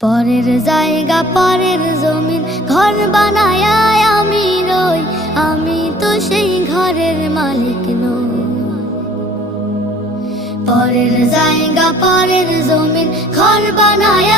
পরের জায়গা পরের জমিন ঘর বানায় আমি রই, আমি তো সেই ঘরের মালিক নই। পরের জায়গা পরের জমিন ঘর বানায়